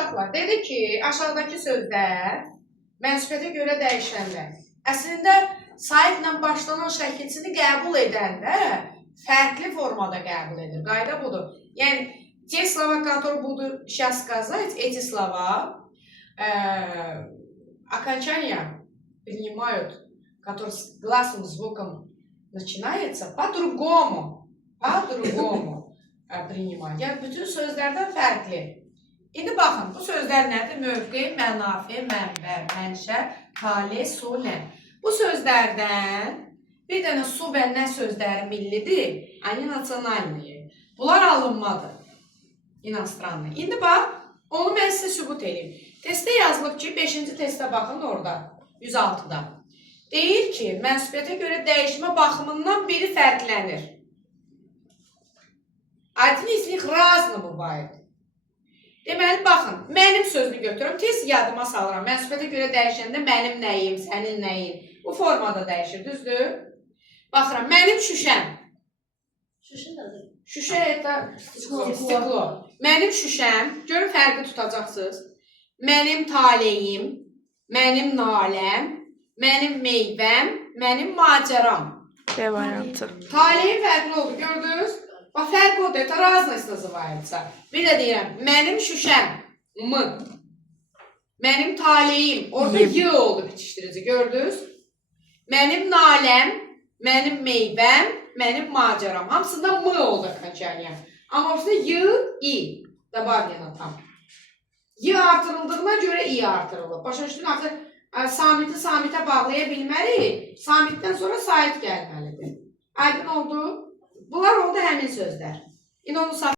uşaqlar, dedi ki, aşağıdakı sözlər mənsubiyyətə görə dəyişənlər. Əslində, saitlə başlanan şəkilçini qəbul edəndə fərqli formada qəbul edir. Qayda budur. Yəni, те слова, которые буду сейчас сказать, эти слова, окончания принимают, которые с гласным звуком начинается, по-другому принимать. Yəni, bütün sözlərdən fərqli. İndi baxın, bu sözlər nədir? Mövqe, mənafi, mənbə, mənşə, tale, su, nə? Bu sözlərdən bir dənə su və nə sözləri millidir, ani nasionalniyi. Bunlar alınmadır. İnastranlı. İndi bax, onu mən sizə sübut edeyim. Testdə yazılıb ki, 5-ci testə baxın orada, 106-da. Deyir ki, mənsubiyyətə görə dəyişmə baxımından biri fərqlənir. Один из них разный bывает. Deməli, baxın, mənim sözünü götürürüm, tez yadıma salıram. Mənsubiyyətə görə dəyişəndə mənim nəyim, sənin nəyin. Bu formada dəyişir, düzdür? Baxıram, mənim şüşəm. Şüşə nədir? Şüşə stiklo. Mənim şüşəm, görün fərqi tutacaqsınız. Mənim taleyim, mənim naləm, mənim meyvəm, mənim macəram. B variantı. Taleyim fərqli oldu, gördünüz? Bax, fərq odur, это разность называется. Bir də deyirəm, mənim şüşəm, m. Mənim taleyim, orada y oldu bitişdirici, gördünüz? Mənim naləm, mənim meyvəm, mənim macəram. Hamısında m oldu okончание. Amma orada y, i. Добавлено tam. Y artırıldığına görə i artırılıb. Başa düşdün, axı samiti samitə bağlaya bilmərik. Samitdən sonra sait gəlməlidir. Aydın oldu? Bunlar oldu həmin sözlər. İndi onu